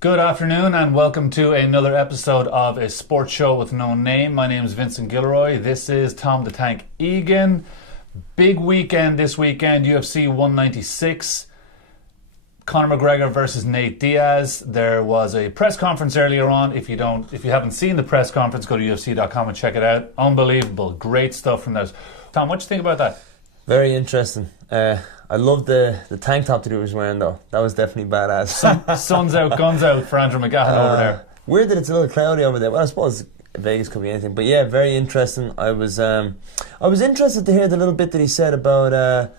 Good afternoon and welcome to another episode of A Sports Show with No Name. My name is Vincent Gilroy. This is Tom the Tank Egan. Big weekend this weekend, UFC 196. Conor McGregor versus Nate Diaz. There was a press conference earlier on. If you haven't seen the press conference, go to UFC.com and check it out. Unbelievable. Great stuff from those. Tom, what do you think about that? Very interesting. I love the tank top that he was wearing, though. That was definitely badass. Sun's out, guns out for Andrew McGahan over there. Weird that it's a little cloudy over there. Well, I suppose Vegas could be anything. But yeah, very interesting. I was interested to hear the little bit that he said about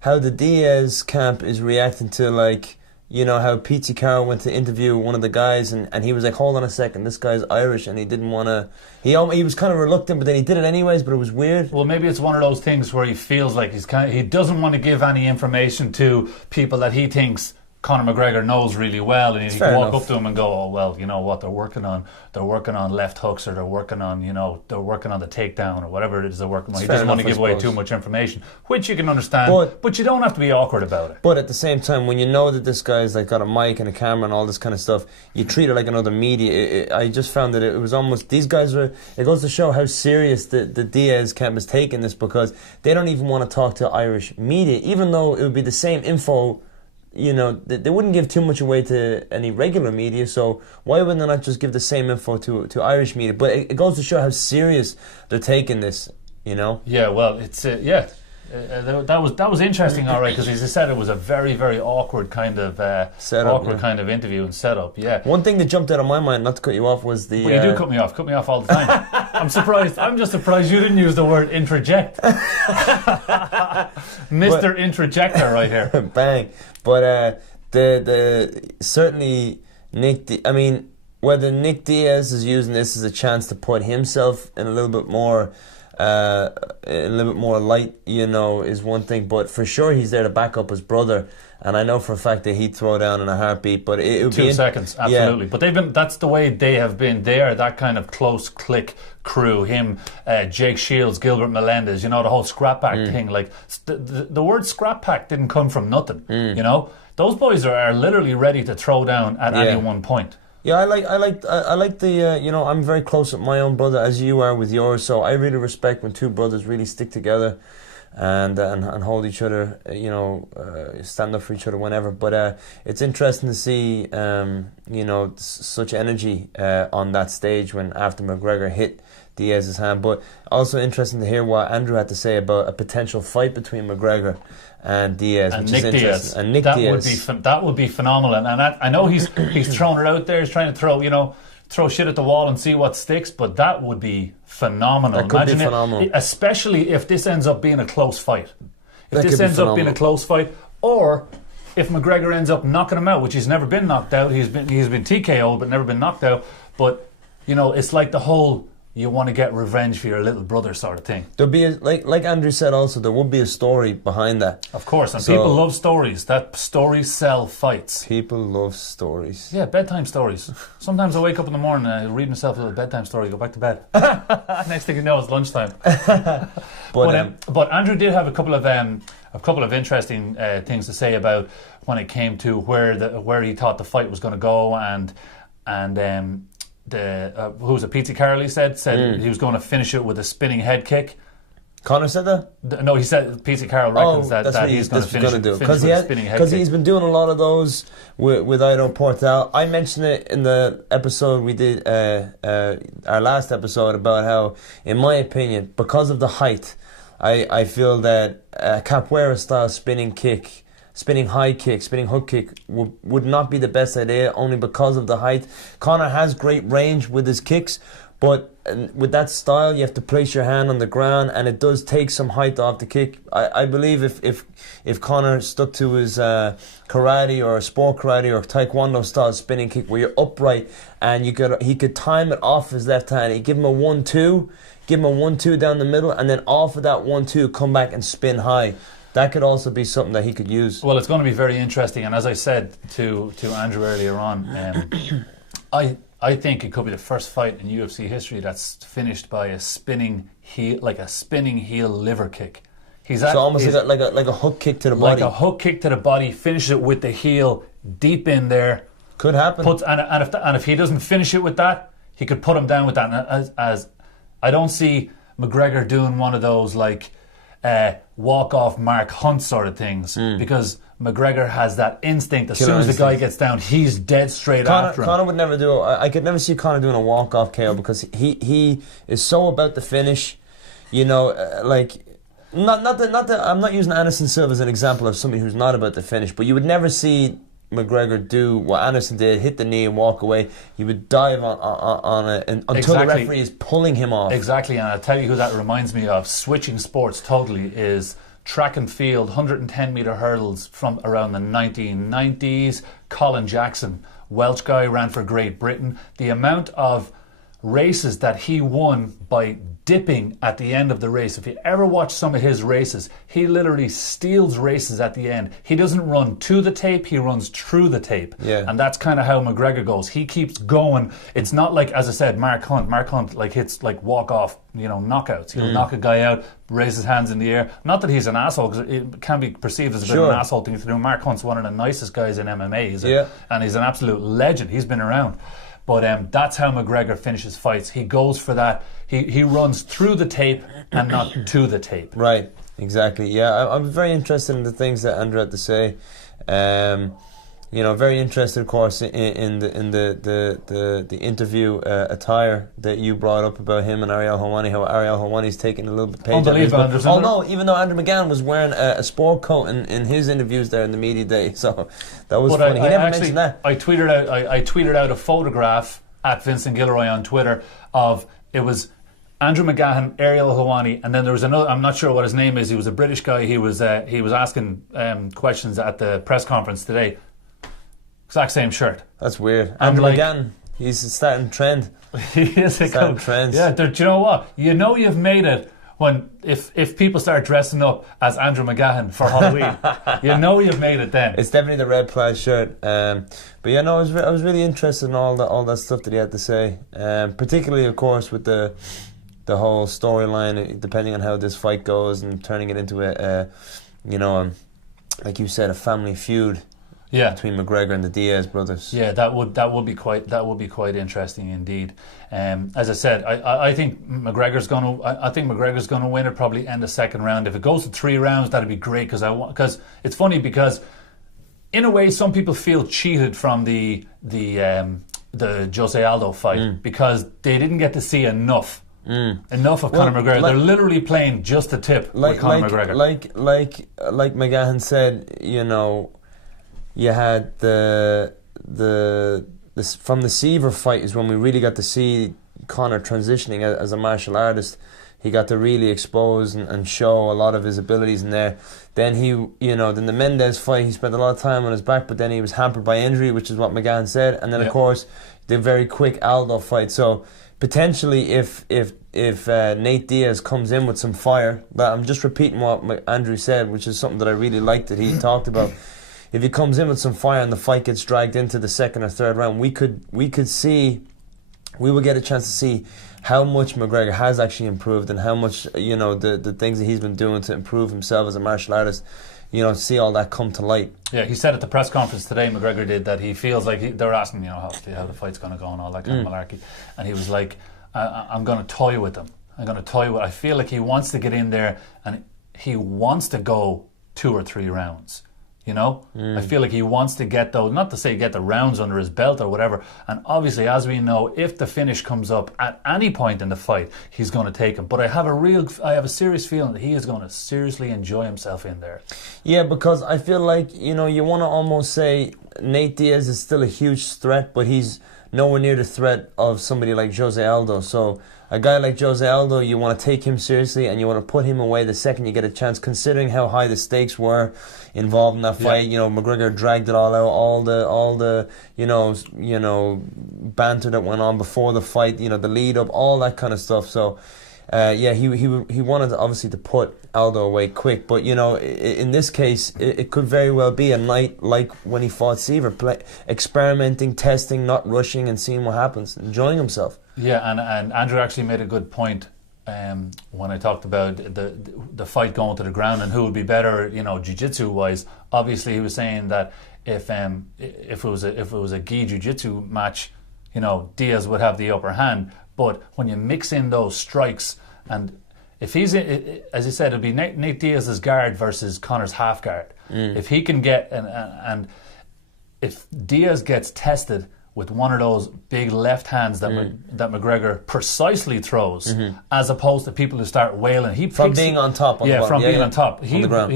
how the Diaz camp is reacting to, like, you know, how Pete Carroll went to interview one of the guys and he was like, hold on a second, this guy's Irish, and he didn't want to... He was kind of reluctant, but then he did it anyways, but it was weird. Well, maybe it's one of those things where he feels like he doesn't want to give any information to people that he thinks Conor McGregor knows really well, and he can walk up to him and go, oh, well, you know what they're working on left hooks, or they're working on the takedown, or whatever it is they're working on. He doesn't want to give away too much information, which you can understand, but you don't have to be awkward about it. But at the same time, when you know that this guy's like got a mic and a camera and all this kind of stuff, you treat it like another media. I just found that it was almost, these guys it goes to show how serious the Diaz camp is taking this, because they don't even want to talk to Irish media, even though it would be the same info. You know, they wouldn't give too much away to any regular media, so why wouldn't they not just give the same info to Irish media? But it goes to show how serious they're taking this, you know? Yeah, well, it's, that was interesting, all right, because as I said, it was a very, very awkward kind of kind of interview and setup, yeah. One thing that jumped out of my mind, not to cut you off, was the... Well, you do cut me off all the time. I'm just surprised you didn't use the word interject. Mr. Interjector right here. Bang. But the certainly whether Nick Diaz is using this as a chance to put himself in a little bit more light, you know, is one thing. But for sure, he's there to back up his brother, and I know for a fact that he'd throw down in a heartbeat. But it would 2 seconds, absolutely. Yeah. But that's the way they have been. They are that kind of close click crew. Him, Jake Shields, Gilbert Melendez. You know, the whole scrap pack thing. Like the word scrap pack didn't come from nothing. You know, those boys are literally ready to throw down at any one point. Yeah, I like the you know, I'm very close with my own brother, as you are with yours, so I really respect when two brothers really stick together and hold each other, you know, stand up for each other whenever. But it's interesting to see you know, such energy on that stage when after McGregor hit Diaz's hand. But also interesting to hear what Andrew had to say about a potential fight between McGregor and Diaz, and which Nick is Diaz. And Nick Diaz. That would be phenomenal. And I know he's thrown it out there. He's trying to throw shit at the wall and see what sticks. But that would be phenomenal. That could be phenomenal. Especially if this ends up being a close fight. If this ends up being a close fight, or if McGregor ends up knocking him out, which he's never been knocked out. He's been TKO'd but never been knocked out. But you know, it's like the whole, you want to get revenge for your little brother sort of thing. There'll be like Andrew said also, there would be a story behind that. Of course, and people love stories. That stories sell fights. People love stories. Yeah, bedtime stories. Sometimes I wake up in the morning and I read myself a little bedtime story, go back to bed. Next thing you know, it's lunchtime. But Andrew did have a couple of interesting things to say about when it came to where he thought the fight was going to go, and who was it? Pete Carroll, he said he was going to finish it with a spinning head kick. Conor said that? No, he said Pete Carroll reckons that he's going to finish with a spinning head kick. Because he's been doing a lot of those with Ido Portal. I mentioned it in the episode we did, our last episode, about how, in my opinion, because of the height, I feel that a capoeira style spinning high kick, spinning hook kick would not be the best idea, only because of the height. Conor has great range with his kicks, but with that style you have to place your hand on the ground, and it does take some height off the kick. I believe if Conor stuck to his karate or sport karate or taekwondo style spinning kick where you're upright and he could time it off his left hand, he'd give him a 1-2 down the middle, and then off of that 1-2 come back and spin high. That could also be something that he could use. Well, it's going to be very interesting, and as I said to Andrew earlier on, I think it could be the first fight in UFC history that's finished by a spinning heel liver kick. Almost like a hook kick to the body. Like a hook kick to the body, finishes it with the heel deep in there, Could happen. And if he doesn't finish it with that, he could put him down with that. And as I don't see McGregor doing one of those like walk off Mark Hunt sort of things, because McGregor has that instinct. As soon as the guy gets down, he's dead straight after him. Conor would never do it. I could never see Conor doing a walk off KO, because he is so about the finish. You know, like. Not that I'm not using Anderson Silva as an example of somebody who's not about the finish, but you would never see McGregor do what Anderson did, hit the knee and walk away. He would dive on it until the referee is pulling him off. Exactly, and I'll tell you who that reminds me of, switching sports totally, is track and field, 110 metre hurdles from around the 1990s. Colin Jackson, Welsh guy, ran for Great Britain. The amount of races that he won by dipping at the end of the race. If you ever watch some of his races, he literally steals races at the end. He doesn't run to the tape, he runs through the tape. Yeah. And that's kind of how McGregor goes. He keeps going. It's not like, as I said, Mark Hunt like hits like walk off, knockouts. He'll knock a guy out, raise his hands in the air. Not that he's an asshole, because it can be perceived as a bit of an asshole thing to do. Mark Hunt's one of the nicest guys in MMA, and he's an absolute legend. He's been around. But that's how McGregor finishes fights. He goes for that. He runs through the tape and not to the tape. Right, exactly. Yeah, I'm very interested in the things that Andrew had to say. Very interested, of course, in the interview attire that you brought up about him and Ariel Helwani. How Ariel Helwani's taking a little bit page. Unbelievable. Even though Andrew McGann was wearing a sport coat in his interviews there in the media day, so that was funny. He never mentioned that. I tweeted out a photograph at Vincent Gilroy on Twitter of, it was Andrew McGahon, Ariel Helwani, and then there was another, I'm not sure what his name is, he was a British guy. He was asking questions at the press conference today. Exact same shirt. That's weird. Andrew McGann, he's starting trend. He is starting trends. Yeah, do you know what? You've made it when if people start dressing up as Andrew McGahon for Halloween. You've made it then. It's definitely the red plaid shirt. But I was really interested in all that stuff that he had to say. Particularly, of course, with the whole storyline, depending on how this fight goes, and turning it into like you said, a family feud. Yeah, between McGregor and the Diaz brothers. Yeah, that would be quite interesting indeed. As I said, I think McGregor's going to win it, probably end the second round. If it goes to 3 rounds, that'd be great, because it's funny, because in a way some people feel cheated from the Jose Aldo fight because they didn't get to see enough of Conor McGregor. They're literally playing just the tip with Conor McGregor. Like McGahon said, you had the from the Seaver fight is when we really got to see Conor transitioning as a martial artist. He got to really expose and show a lot of his abilities in there. Then then the Mendez fight, he spent a lot of time on his back, but then he was hampered by injury, which is what McGahon said. And then of course the very quick Aldo fight. So potentially, if Nate Diaz comes in with some fire, but I'm just repeating what Andrew said, which is something that I really liked that he talked about. If he comes in with some fire and the fight gets dragged into the second or third round, we will get a chance to see how much McGregor has actually improved, and how much the things that he's been doing to improve himself as a martial artist. See all that come to light. Yeah, he said at the press conference today, McGregor did, that he feels like they were asking how the fight's going to go and all that kind of malarkey, and he was like, I'm going to toy with them. I feel like he wants to get in there and he wants to go 2 or 3 rounds. I feel like he wants to get those, not to say get the rounds under his belt or whatever. And obviously, as we know, if the finish comes up at any point in the fight, he's going to take him. But I have a serious feeling that he is going to seriously enjoy himself in there. Yeah, because I feel like, you want to almost say Nate Diaz is still a huge threat, but he's nowhere near the threat of somebody like Jose Aldo. So a guy like Jose Aldo, you want to take him seriously and you want to put him away the second you get a chance, considering how high the stakes were involved in that fight. McGregor dragged it all out, all the banter that went on before the fight, the lead up, all that kind of stuff. So he wanted obviously to put Aldo away quick, but in this case it could very well be a night like when he fought Seaver, experimenting, testing, not rushing, and seeing what happens, enjoying himself. Yeah, and Andrew actually made a good point when I talked about the fight going to the ground and who would be better, jiu-jitsu wise. Obviously he was saying that if it was a gi jiu-jitsu match, you know, Diaz would have the upper hand. But when you mix in those strikes, and if he's, as you said, it'll be Nate Diaz's guard versus Conor's half guard. If he can get, and if Diaz gets tested with one of those big left hands that McGregor precisely throws, as opposed to people who start wailing. From being on top. On top. On the ground.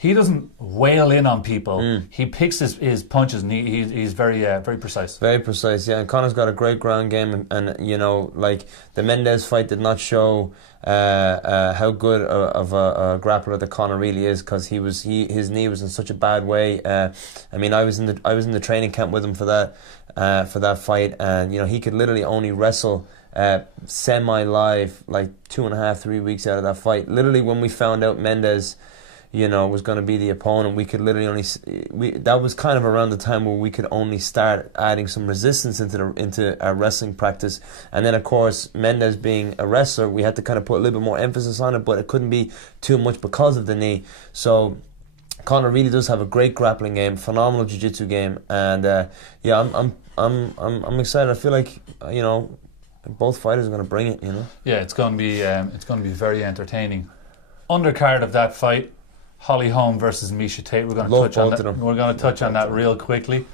He doesn't wail in on people. He picks his punches, and he's very precise. Very precise, yeah. And Conor's got a great ground game, and you know, like the Mendes fight did not show how good of a grappler that Conor really is, because his knee was in such a bad way. I mean, I was in the training camp with him for that fight, and you know, he could literally only wrestle semi-live like 2.5-3 weeks out of that fight. Literally, when we found out Mendes, you know, was going to be the opponent, we could literally only that was kind of around the time where we could only start adding some resistance into our wrestling practice. And then of course, Mendes being a wrestler, we had to kind of put a little bit more emphasis on it, but it couldn't be too much because of the knee. So Conor really does have a great grappling game, phenomenal jiu-jitsu game, and yeah, I'm excited. I feel like, you know, both fighters are going to bring it, you know. Yeah, it's going to be very entertaining. Undercard of that fight, Holly Holm versus Misha Tate. We're going to touch on that. We're going to touch on that real quickly.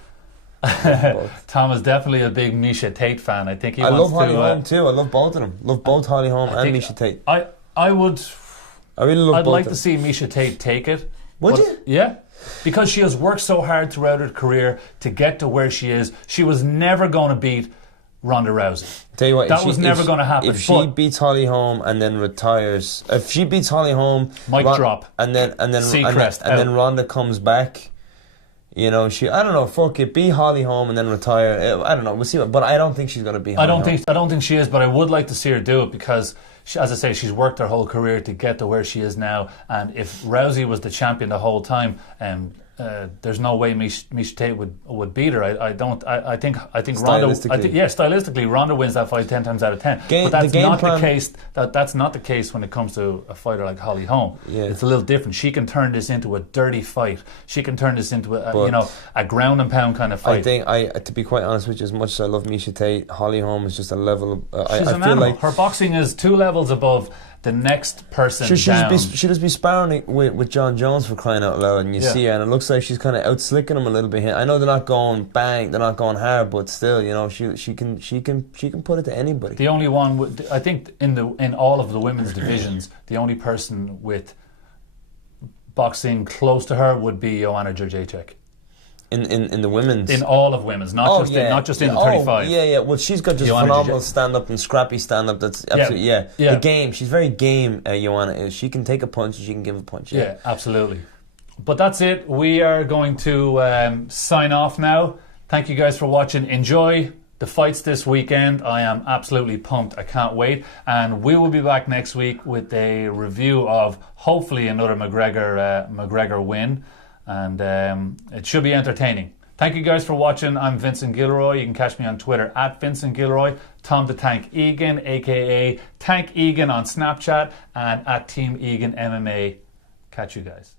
Tom is definitely a big Misha Tate fan. I think he wants to. I love Holly Holm too. I love both of them. Love both Holly Holm and Misha Tate. I really love. I'd like to see Misha Tate take it. Would you? Yeah, because she has worked so hard throughout her career to get to where she is. She was never going to beat Ronda Rousey. Tell you what, that was never going to happen. If she beats Holly Holm and then retires, if she beats Holly Holm, drop, and then Ronda comes back, you know, I don't know, fuck it, be Holly Holm and then retire. I don't know, we'll see. But I don't think she's going to be Holly Holm. I don't think she is, but I would like to see her do it, because as I say, she's worked her whole career to get to where she is now. And if Rousey was the champion the whole time, there's no way Misha Tate would beat her. I think Ronda. Stylistically, Ronda wins that fight 10 times out of 10. But that's not the case. That's not the case when it comes to a fighter like Holly Holm. Yeah. It's a little different. She can turn this into a dirty fight. She can turn this into a ground and pound kind of fight. I think to be quite honest with you, as much as I love Misha Tate, Holly Holm is just a level. She's an animal. Like her boxing is 2 levels above the next person down. She'll just be sparring with John Jones, for crying out loud, and you see her, and it looks like she's kind of out slicking him a little bit here. I know they're not going bang, they're not going hard, but still, you know, she can put it to anybody. The only one, I think, in all of the women's divisions, the only person with boxing close to her would be Joanna Jędrzejczyk. In the women's, in all of women's, not just in the 35. Yeah. Well, she's got just phenomenal stand up and scrappy stand up. That's absolutely the game. She's very game. Joanna is. She can take a punch and she can give a punch. Yeah, absolutely. But that's it. We are going to sign off now. Thank you guys for watching. Enjoy the fights this weekend. I am absolutely pumped. I can't wait. And we will be back next week with a review of hopefully another McGregor win. And it should be entertaining. Thank you guys for watching. I'm Vincent Gilroy. You can catch me on Twitter at Vincent Gilroy. Tom the Tank Egan, aka Tank Egan on Snapchat, and at Team Egan MMA. Catch you guys.